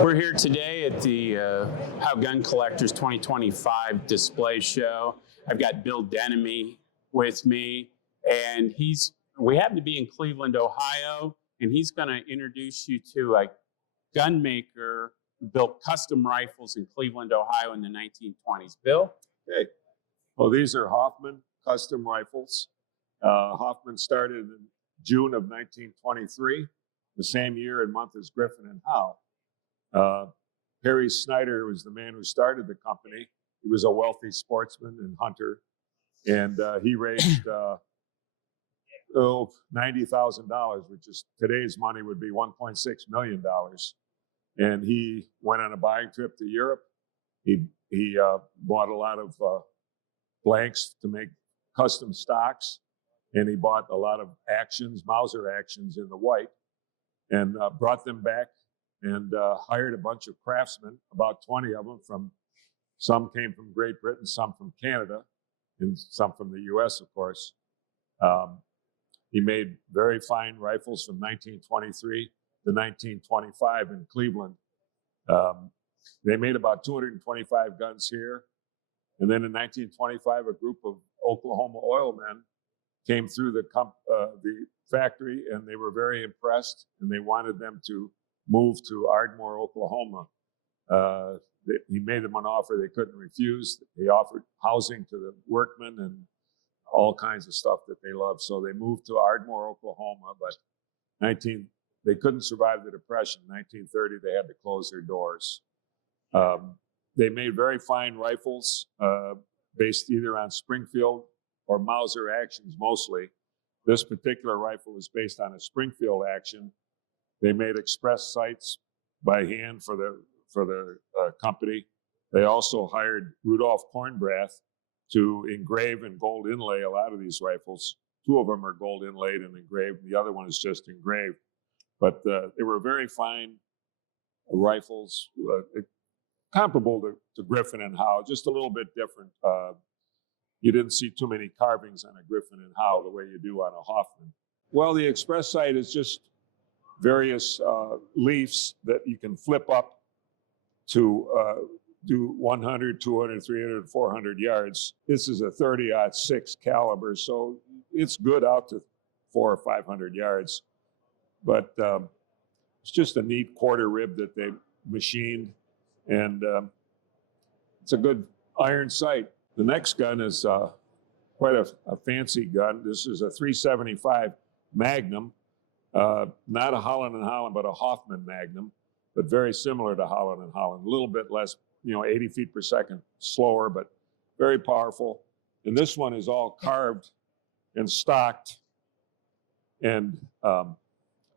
We're here today at the How Gun Collectors 2025 display show. I've got Bill Denomme with me, and we happen to be in Cleveland, Ohio, and he's going to introduce you to a gun maker who built custom rifles in Cleveland, Ohio in the 1920s. Bill? Okay. Well, these are Hoffman custom rifles. Hoffman started in June of 1923, the same year and month as Griffin and Howe. Harry Snyder was the man who started the company. He was a wealthy sportsman and hunter, and he raised $90,000, which is today's money would be $1.6 million. And he went on a buying trip to Europe. He bought a lot of blanks to make custom stocks, and he bought a lot of actions, Mauser actions in the white, and brought them back and hired a bunch of craftsmen, about 20 of them. Some came from Great Britain, some from Canada, and some from the US, of course. He made very fine rifles from 1923 to 1925 in Cleveland. They made about 225 guns here. And then in 1925, a group of Oklahoma oil men came through the factory, and they were very impressed, and they wanted them to move to Ardmore, Oklahoma. He made them an offer they couldn't refuse. He offered housing to the workmen and all kinds of stuff that they loved. So they moved to Ardmore, Oklahoma, but they couldn't survive the Depression. In 1930, they had to close their doors. They made very fine rifles based either on Springfield or Mauser actions mostly. This particular rifle was based on a Springfield action. They made express sights by hand for the company. They also hired Rudolph Kornbrath to engrave and gold inlay a lot of these rifles. Two of them are gold inlaid and engraved. The other one is just engraved. But they were very fine rifles, comparable to Griffin and Howe, just a little bit different. You didn't see too many carvings on a Griffin and Howe the way you do on a Hoffman. Well, the express sight is just various leafs that you can flip up to do 100, 200, 300, 400 yards. This is a 30-06 caliber, so it's good out to 400 or 500 yards. But it's just a neat quarter rib that they machined, and it's a good iron sight. The next gun is quite a fancy gun. This is a 375 Magnum. Not a Holland & Holland, but a Hoffman Magnum, but very similar to Holland & Holland. A little bit less, 80 feet per second slower, but very powerful. And this one is all carved and stocked and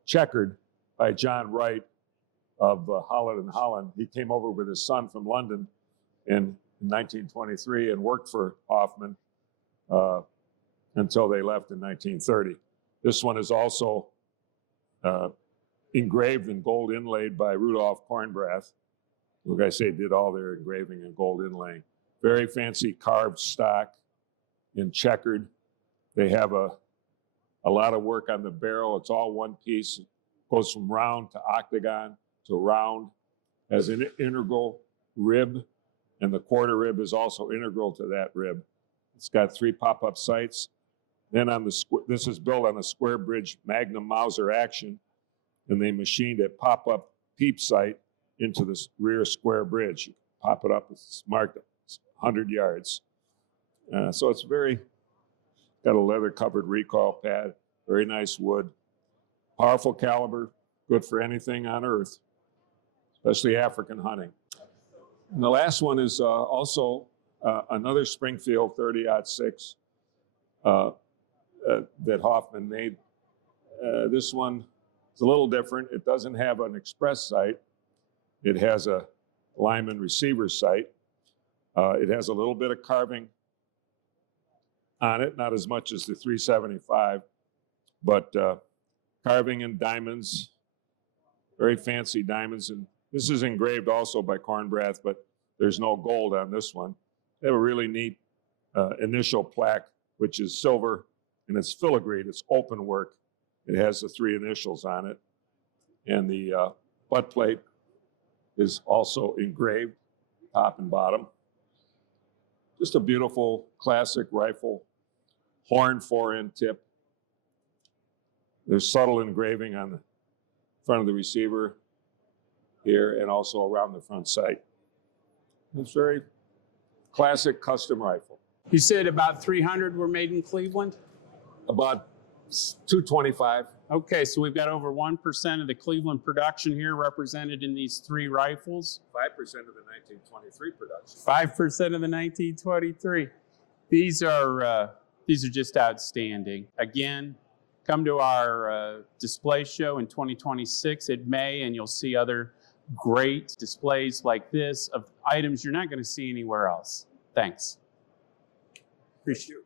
checkered by John Wright of Holland & Holland. He came over with his son from London in 1923 and worked for Hoffman until they left in 1930. This one is also engraved and gold inlaid by Rudolph Kornbrath. Like I say, did all their engraving and gold inlaying. Very fancy carved stock and checkered. They have a lot of work on the barrel. It's all one piece. It goes from round to octagon to round. Has an integral rib, and the quarter rib is also integral to that rib. It's got 3 pop-up sights. Then this is built on a square bridge Magnum Mauser action, and they machined a pop-up peep sight into the rear square bridge. You pop it up, it's marked 100 yards. So it's got a leather-covered recoil pad, very nice wood, powerful caliber, good for anything on earth, especially African hunting. And the last one is also another Springfield 30-06 that Hoffman made. This one is a little different. It doesn't have an express sight. It has a Lyman receiver sight. It has a little bit of carving on it, not as much as the 375, but carving in diamonds, very fancy diamonds. And this is engraved also by Kornbrath, but there's no gold on this one. They have a really neat initial plaque, which is silver, and it's filigreed. It's open work. It has the 3 initials on it. And the butt plate is also engraved, top and bottom. Just a beautiful classic rifle, horn 4-end tip. There's subtle engraving on the front of the receiver here and also around the front sight. It's very classic custom rifle. You said about 300 were made in Cleveland? About 225. Okay, so we've got over 1% of the Cleveland production here represented in these 3 rifles. 5% of the 1923 production. 5% of the 1923. These are just outstanding. Again, come to our display show in 2026 in May, and you'll see other great displays like this of items you're not going to see anywhere else. Thanks. Appreciate it.